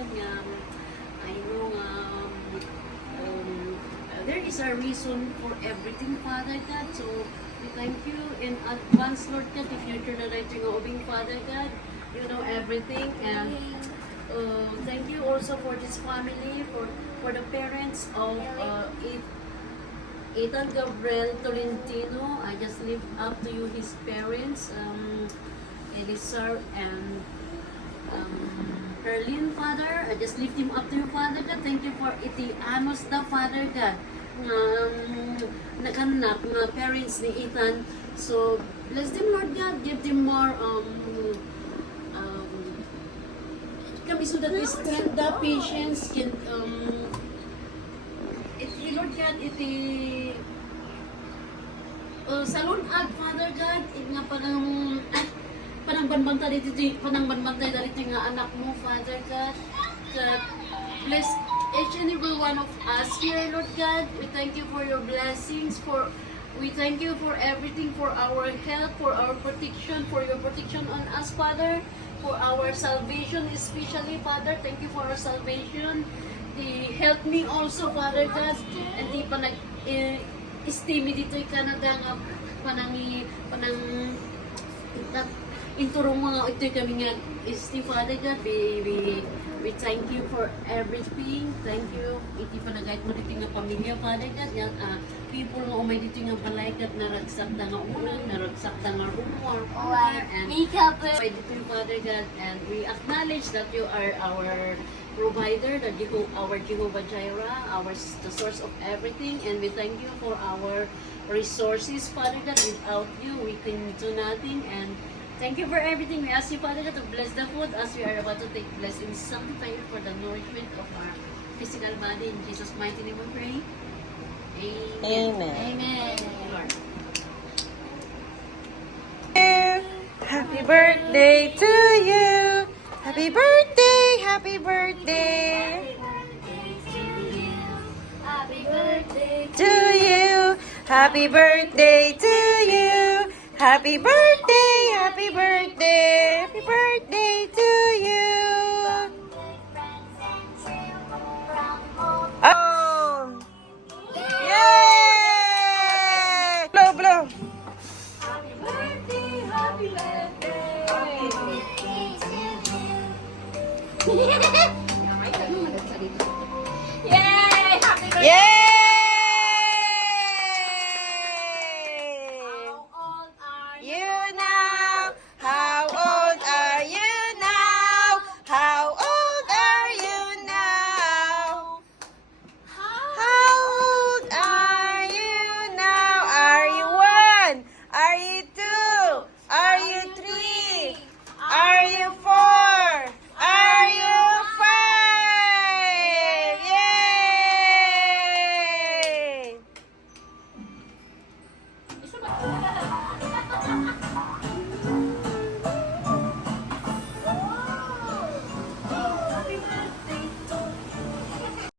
God, I know there is a reason for everything, Father God. So we thank you in advance, Lord God, if you turn the right thing obeying, Father God. You know everything, and thank you also for this family, for the parents of Ethan Gabriel Tolentino. I just lift up to you his parents, Elisar and Perlin, Father. I just lift him up to you, Father God. Thank you for iti Amos the Father God. Nakanak na parents ni Ethan. So, bless them, Lord God. Give them more kami so that we strength the patience can Lord God, iti salon ag Father God, nga panangbanbantay dito nga anak mo, Father God. God bless each and every one of us here, Lord God. We thank you for your blessings, we thank you for everything, for our health, for our protection, for your protection on us, Father, for our salvation especially, Father. Thank you for our salvation. Help me also, Father God, and di pa nag-estimi dito Canada nga panang inturong mga ito kami nga Father God. We thank you for everything. Thank you. Iti pa nagayat mo dito nga pamilya, Father God. People nga umay dito nga palaikat na ragsakta nga unang, na ragsakta nga rumor, and umay dito yung Father God. And we acknowledge that you are our provider, our Jehovah Jireh, the source of everything, and we thank you for our resources, Father God. Without you, we can do nothing, and thank you for everything. We ask you, Father God, to bless the food as we are about to take blessing, sanctify it for the nourishment of our physical body. In Jesus' mighty name we pray. Amen. Amen. Lord. Happy birthday to you. Happy birthday. Happy birthday. Happy birthday To you. Happy birthday to you. Happy birthday. Happy birthday. Happy birthday to you. Oh. Yay! Blow, blow. Happy birthday, happy birthday. Yay! Happy birthday! Yay!